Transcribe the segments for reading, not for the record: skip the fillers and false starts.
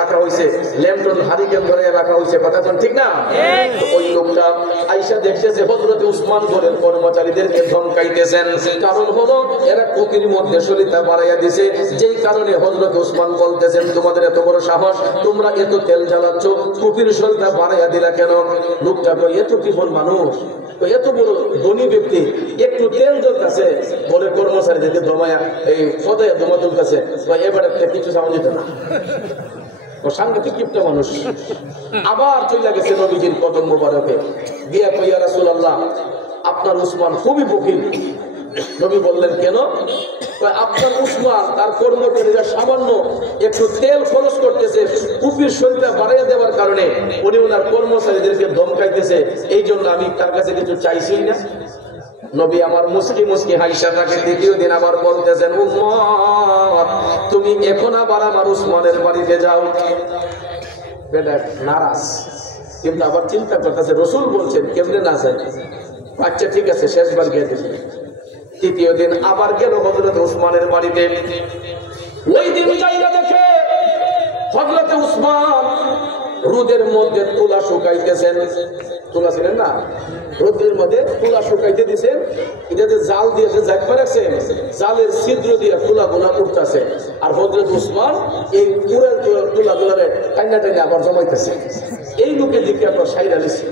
রাখা হয়েছে, ল্যাম্পটন হারিকেন ধরে রাখা হয়েছে, কথা ঠিক না? ওই লোকটা আইসা দেখছে যে হযরত উসমান ঘরের কর্মচারীদেরকে ধমকাইতেছেন। কারণ হলো এরা কুপির মধ্যে শরীরটা বাড়াইয়া দিছে, যেই কারণে হযরত উসমান বলতেছেন তোমাদের এত বড় সাহস, তোমরা এত তেল জ্বালাচ্ছ, কুপির শরীরটা বাড়াইয়া দিলা কেন? লোকটা কই এত কি বল মানুষ, এত বড় ধনী ব্যক্তি একটু তেল জ্বলতেছে বলে কর্মচারীদেরকে দমায়া এই সদায় দমা তুলতেছে, এবার একটা কিছু সামনে দিত না। সাংঘাতিক কিপটা মানুষ। আবার চলে গেছে নবীজির কদম মোবারকে, গিয়া কই ইয়া রাসূলুল্লাহ আপনার উসমান খুবই বকিল। নবী বললেন কেন? আপনার উসমান তার কর্মচারীরা সামান্য একটু তেল খরচ করতেছে, কুপির শরীরটা বাড়াইয়া দেওয়ার কারণে উনি ওনার কর্মচারীদেরকে ধমকাইতেছে, এই জন্য আমি তার কাছে কিছু চাইছি না। নবী আমার মুস্কি মুস্কি হাইসা তাকে দ্বিতীয় দিন আবার বলতেছেন উম্মত তুমি এখন আবার আমার উসমানের বাড়িতে যাও। বেটা নারাজ, কিন্তু আবার চিন্তা করতেছে রাসূল বলছেন কেমনে না যায়। আচ্ছা ঠিক আছে, শেষবার গিয়ে দিলেন। তৃতীয় দিন আবার গেল হযরত উসমানের বাড়িতে। ওই দিন যাইয়া দেখে হযরত উসমান রোদের মধ্যে তুলা শুকাইতেছেন। তুলা ছিলেন না, রোদের মধ্যে তুলা শুকাইতে দিছেন, এটাতে জাল দিয়েছে, জাকমা রাখছেন, জালের ছিদ্র দিয়ে তুলা গুলা উঠতেছে। আর হযরত উসমান এই পুরো তুলা গুলারে টাইনা টাইনা আবার জমাইতেছে। এই লোকে দিকে আপনার সাইরা দিচ্ছে,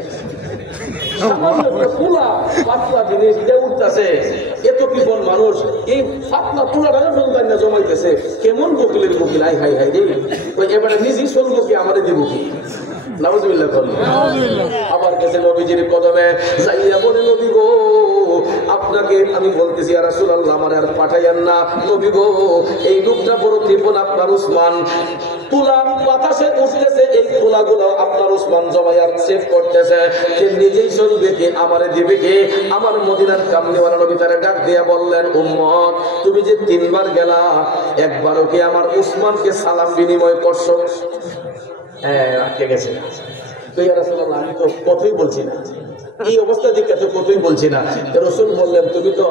পাতলা জিনিস উঠতেছে, এত কি বল মানুষ এই পাতলা তুলাটা জমাইতেছে। কেমন বকিলের বকিল, আই হাই হাই রে, এবারে নিজেই চলবো কি আমারে দিব কি? নাউজুবিল্লাহ করলেন। আবার গেছে নবীজির কদমে, যাইয়া বলে নবী গো আপনাকে আমি বলতেছি ইয়া রাসূলুল্লাহ আমার আর পাঠাইয়েন না। নবী গো এই লোকটা বড় কৃপণ আপনার উসমান, তুলা বাতাসে উঠতেছে, এই তুলাগুলো আপনার উসমান জমাইয়া সেভ করতেছে, সে নিজেই চলবে কি আমারে দিবে কি? আমার মদিনার কামলিওয়ালা নবী তারে ডাক দিয়া বললেন উম্মত তুমি যে তিনবার গেলা, একবারও কি আমার উসমানকে সালাম বিনিময় করছো? হ্যাঁ আটকে গেছে। তো ইয়া রাসূলুল্লাহ আমি তো কথাই বলছি না, এই অবস্থা দেখে তো কথাই বলছি না। রাসূল বললেন তুমি তো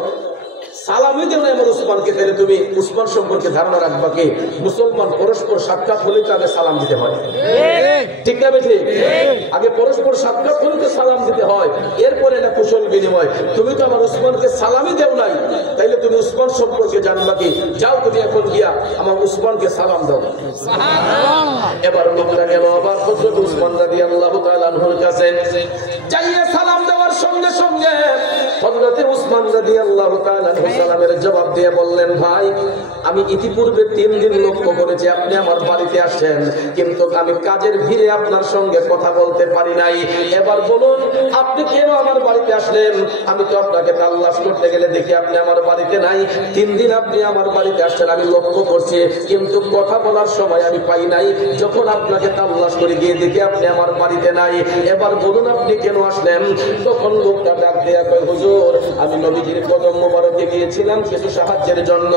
সালামই দেও না আমার উসমানকে, তাহলে তুমি উসমান সম্পর্কে ধারণা রাখবা কি? মুসলমান পরস্পর সাক্ষাৎ হলে তো আগে সালাম দিতে হয়, ঠিক না বেঠিক? আগে পরস্পর সাক্ষাৎ হলে তো সালাম দিতে হয়, এরপরে না কুশল বিনিময়। তুমি তো আমার উসমানকে সালামই দেও নাই, তাইলে তুমি উসমান সম্পর্কে জানবা কি? যাও তুমি এখন গিয়া আমার উসমানকে সালাম দাও। এবার লোকটা গেল আবার হযরত উসমান রাদিয়াল্লাহু তাআলা আনহুর কাছে, যাইয়া সালাম দেওয়ার সঙ্গে সঙ্গে হযরত উসমান রাদিয়াল্লাহু তাআলা আনহু সালামের জবাব দিয়ে বললেন ভাই আমি ইতিপূর্বে 3 দিন লক্ষ্য করেছি আপনি আমার বাড়িতে আসেন, কিন্তু আমি কাজের ভিড়ে আপনার সঙ্গে কথা বলতে পারি নাই। এবার বলুন আপনি কেন আমার বাড়িতে আসলেন? আমি তো আপনাকে তালাশ করতে গেলে দেখি আপনি আমার বাড়িতে নাই। 3 দিন আপনি আমার বাড়িতে আসছেন আমি লক্ষ্য করছি, কিন্তু কথা বলার সময় আমি পাই নাই। যখন আপনাকে তালাশ করে গিয়ে দেখি আপনি আমার বাড়িতে নাই, এবার বলুন আপনি কেন আসলেন? তখন লোকটা ডাক দেয়া কয় হুজুর আমি নবীজির কদম মোবারকে গিয়েছিলাম কিছু সাহায্যের জন্য,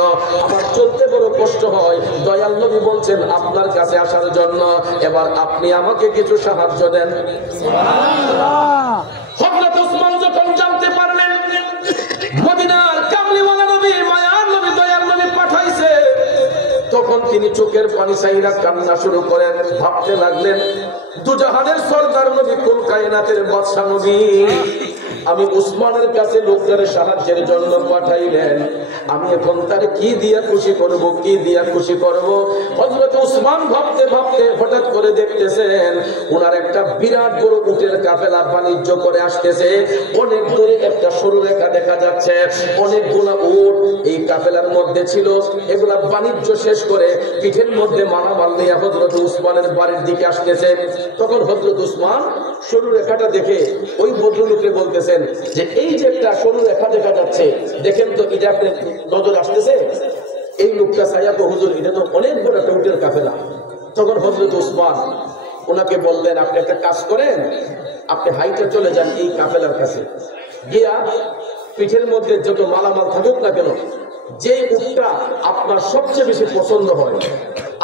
আমার চলতে বড় কষ্ট হয়, দয়াল নবী বলছেন আপনার কাছে আসার জন্য, এবার আপনি আমাকে কিছু সাহায্য দেন। সুবহানাল্লাহ। হযরত ওসমান যখন জানতে পারলেন মদিনার কামলিওয়ালা নবী, মায়ার নবী, দয়াল নবী পাঠাইছে, তখন তিনি চোখের পানি ছাইরা কান্না শুরু করেন, ভাবতে লাগলেন দুজাহানের সরদার নবী, কুল কায়নাতের বাদশা নবী আমি উসমানের কাছে লোকদের সাহায্যের জন্য পাঠাইলেন, আমি এখন তার কি দিয়া খুশি করব, কি দিয়া খুশি করব? হযরত উসমান ভাবতে ভাবতে হঠাৎ করে দেখতেছেন ওনার একটা বিরাট বড় উটের কাফেলা বাণিজ্য করে আসতেছে, অনেক দূরে একটা সরু রেখা দেখা যাচ্ছে, অনেকগুলা উট এই কাফেলার মধ্যে ছিল, এগুলা বাণিজ্য শেষ করে পিঠের মধ্যে মালামাল নিয়ে হযরত উসমানের বাড়ির দিকে আসতেছে। তখন হযরত উসমান সরু রেখাটা দেখে ওই ভদ্রলোককে বলতেছেন যে এই যে একটা সরু রেখা দেখা যাচ্ছে দেখেন তো এটা আপনার নজর আসতেছে? এই লোকটা ছায়া তো হুজুর এটা তো অনেক বড় একটা উটের কাফেলা। তখন হযরত উসমান ওনাকে বললেন আপনি একটা কাজ করেন, আপনি হাইটে চলে যান এই কাফেলার কাছে, গিয়া পিঠের মধ্যে যত মালামাল থাকুক না কেন, যে উটটা আপনার সবচেয়ে বেশি পছন্দ হয়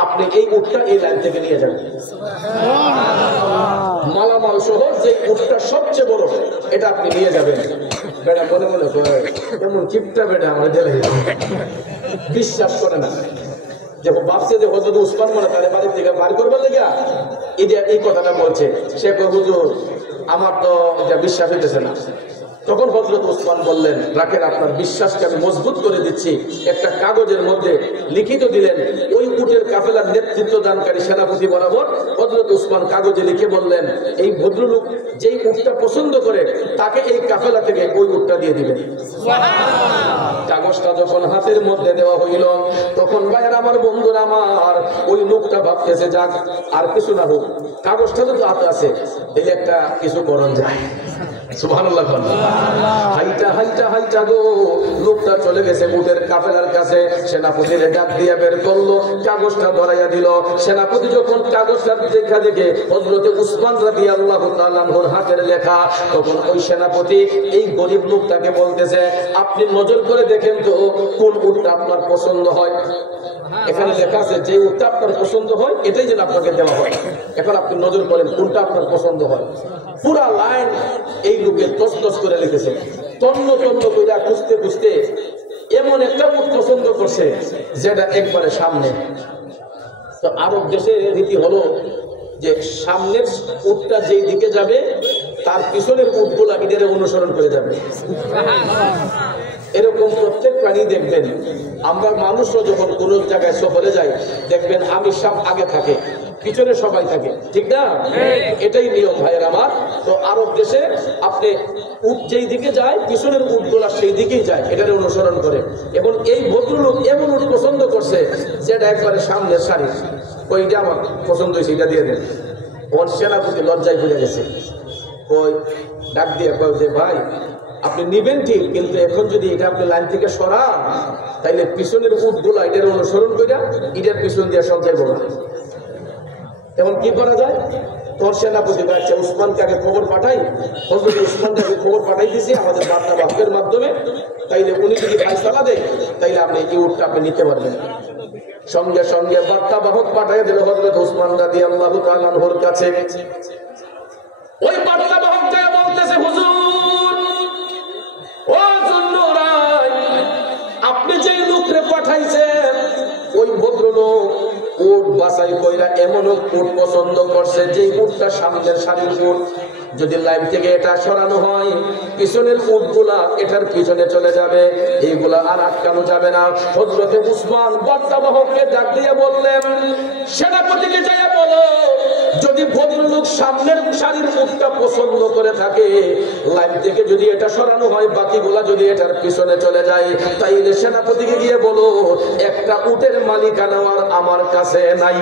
আপনি এই উটটা এই লাইন থেকে নিয়ে যাবেন। মালামাল সহ যে উটটা সবচেয়ে বড় এটা আপনি নিয়ে যাবেন। বেটা মনে মনে করে এমন চিপটা বেটা আমাদের বিশ্বাস করে না, যে ভাবছে যে হযরত উসমান মনে তার বাড়ি থেকে বার করবার লেগে এই কথাটা বলছে। সে কয় হুজুর আমার তো এটা বিশ্বাস হইতেছে না। তখন হযরত উসমান বললেন, রাখেন, আপনার বিশ্বাসকে আমি মজবুত করে দিচ্ছি। একটা কাগজের মধ্যে লিখিত দিলেন, ওই উটের কাফেলার নেতৃত্ব দানকারী সেনাপতি বরাবর হযরত উসমান কাগজে লিখে বললেন, এই ভদ্রলোক যেই উটটা পছন্দ করে তাকে এই কাফেলা থেকে ওই উটটা দিয়ে দিবেন। কাগজটা যখন হাতের মধ্যে দেওয়া হইল, তখন ভাইয়ের আমার, বন্ধুরা আমার, ওই লোকটা ভাবতেছে যাক আর কিছু না হোক, কাগজটা তো হাতে আছে, এই একটা কিছু করণ যায়। সুবহানাল্লাহ। হাইটা হাইটা হাইটা গো, লোকটা চলে গেছে উটের কাফেলার কাছে। সেনাপতির ডাক দিয়ে বের করলো, কাগজটা ধরাইয়া দিল। সেনাপতি যখন কাগজটা দেখা দেখে হযরতে উসমান রাদিয়াল্লাহু তাআলা আনহুর হাতের লেখা, তখন ওই সেনাপতি এই গরিব লোকটাকে বলতেছে, আপনি নজর করে দেখেন তো কোন উটটা আপনার পছন্দ হয়। এখানে লেখা আছে যে উটটা আপনার পছন্দ হয় এটাই যেন আপনাকে দেওয়া হয়। এখন আপনি নজর করেন কোনটা আপনার পছন্দ হয়। পুরা লাইন এই লোকের তসতস করে লিখেছে, তন্ন তন্ন করে খুঁজতে খুঁজতে এমন একটা উট পছন্দ করছে যেটা একবারে সামনে। তো আরব দেশে রীতি হলো যে সামনের উটটা যেই দিকে যাবে তার পিছনের উটগুলা এদের অনুসরণ করে যাবে। এরকম প্রত্যেক প্রাণী দেখবেন। আমরা মানুষও যখন কোন জায়গায় সফরে যাই দেখবেন আমি সব আগে থাকে, পিছনে সবাই থাকে, ঠিক না? এটাই নিয়ম ভাইয়ের আমার। তো আরব দেশে আপনি উট যেই দিকে যায় পিছনের উটগুলা সেই দিকেই যায়, এটারে অনুসরণ করে। এখন এই ভদ্রলোক এমন উট পছন্দ করছে যেটা একবারে সামনের সারি, ওইটা আমার পছন্দ হয়েছে, এটা দিয়ে দেন। ওর সেনাপতি লজ্জায় ভুলে গেছে, ওই ডাক দিয়ে কয় যে ভাই আপনি নিবেন ঠিক, কিন্তু এখন যদি এটা আপনি লাইন থেকে সরান তাইলে পিছনের উটগুলা এটার অনুসরণ করে এটার পিছন দিয়ে সব যাইব না। এখন কি করা যায়? তোর সেনাপতি আচ্ছা উসমানকে আগে খবর পাঠাই, হযরত উসমানকে আগে খবর পাঠাই দিয়েছি আমাদের বার্তাবাহকের মাধ্যমে, তাইলে উনি যদি ফায়সালা দেয় তাইলে আপনি এই উটটা আপনি নিতে পারবেন। সঙ্গে সঙ্গে বার্তাবাহক পাঠাই দিল হযরত উসমান রাদিয়াল্লাহু তাআলা আনহুর কাছে। ওই বার্তাবাহক যায় বলতেছে, হুজুর ও জুন্নুরাই, আপনি যে লোকরে পাঠাইছেন ওই ভদ্রলোক উট বাছাই কইরা এমন উট পছন্দ করছে যে উটটা সামনের সারির উট, যদি লাইন থেকে এটা সরানো হয় পিছনের উটগুলা এটার পিছনে চলে যাবে, এইগুলা আর আটকানো যাবে না। হযরতে উসমান বার্তাবাহককে ডাক দিয়ে বললেন, সেনাপতিকে যাইয়া বলো যদি ভদ্রলোক সামনের সারির উটটা পছন্দ করে থাকে, লাইন থেকে যদি এটা সরানো হয় বাকিগুলা যদি এটার পিছনে চলে যায়, তাইলে সেনাপতিকে গিয়ে বলো একটা উটের মালিকানা আমার কাছে নাই।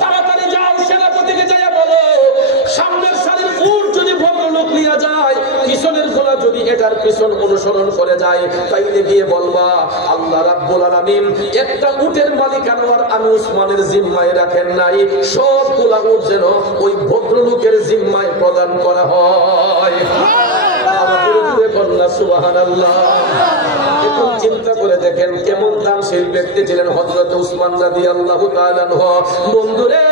তাড়াতাড়ি যাও, সেনাপতিকে যাইয়া বলো সামনের সারির উট যদি ভদ্রলোক নিয়ে যায়, পিছনের গুলা যদি এটার পিছন অনুসরণ করে যায়, তাইলে গিয়ে বলবা আল্লাহ রাব্বুল আলামিন একটা উটের মালিকানা আমি উসমানের জিম্মায় রাখেন নাই, সবগুলা উট যেন ওই ভদ্রলোকের জিম্মায় প্রদান করা হয়। সুবহানাল্লাহ। এখন চিন্তা করে দেখেন কেমন দানশীল ব্যক্তি ছিলেন হযরত উসমান রাদিয়াল্লাহু তাআলা আনহু। বন্ধুরে,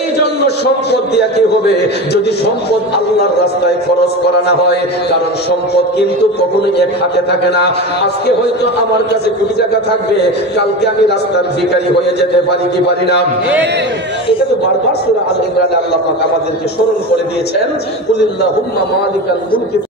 এই জন্য সম্পদ দিয়া কি হবে যদি সম্পদ আল্লাহর রাস্তায় খরচ করা না হয়? কারণ সম্পদ কিন্তু কখনোই এক হাতে থাকে না। আজকে হয়তো আমার কাছে কোটি টাকা থাকবে, কালকে আমি রাস্তার ভিখারি হয়ে যেতে পারি কি পারি না? এটা তো বারবার সূরা আল ইমরানে আল্লাহ পাক আমাদেরকে স্মরণ করে দিয়েছেন, কুলিল্লাহুম্মা মালিকাল মুলকি